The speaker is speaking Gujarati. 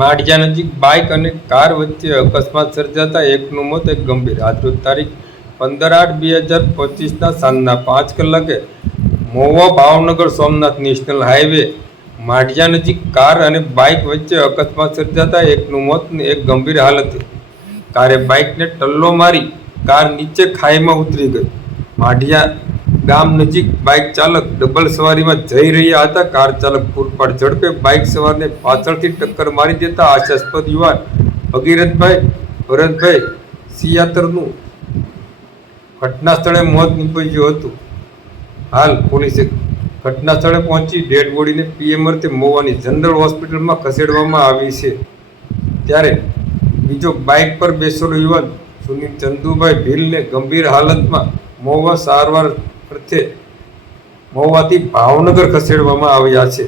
માળિયા નજીક બાઇક અને કાર વચ્ચે અકસ્માત સર્જાતા એકનું મોત, એક ગંભીર. આજરોજ તારીખ 15/8/2025 સાંજના 5 કલાકે મહુવા ભાવનગર સોમનાથ નેશનલ હાઈવે માળિયા નજીક કાર અને બાઇક વચ્ચે અકસ્માત સર્જાતા એકનું મોત, એક ગંભીર હાલત. કારે બાઇકને ટલ્લો મારી કાર નીચે ખાઈમાં ઉતરી ગઈ. માઢિયા ગામ નજીક બાઇક ચાલક ડબલ સવારીમાં જઈ રહ્યા હતા. કાર ચાલક પૂરપાટ ઝડપે બાઇક સવારને પાછળથી ટક્કર મારી દેતા આશાસ્પદ યુવાન ભગીરથભાઈ ભરતભાઈ સિયાતરનું ઘટના સ્થળે મોત નીપજ્યું હતું. હાલ પોલીસે ઘટના સ્થળે પહોંચી ડેડ બોડીને પીએમ અર્થે મહુવાની જનરલ હોસ્પિટલમાં ખસેડવામાં આવી છે. ત્યારે બીજો બાઇક પર બેસેલો યુવાન સુનિલ ચંદુભાઈ ભીલને ગંભીર હાલતમાં મહુવા સારવાર અર્થે મહુવાથી ભાવનગર ખસેડવામાં આવ્યા છે.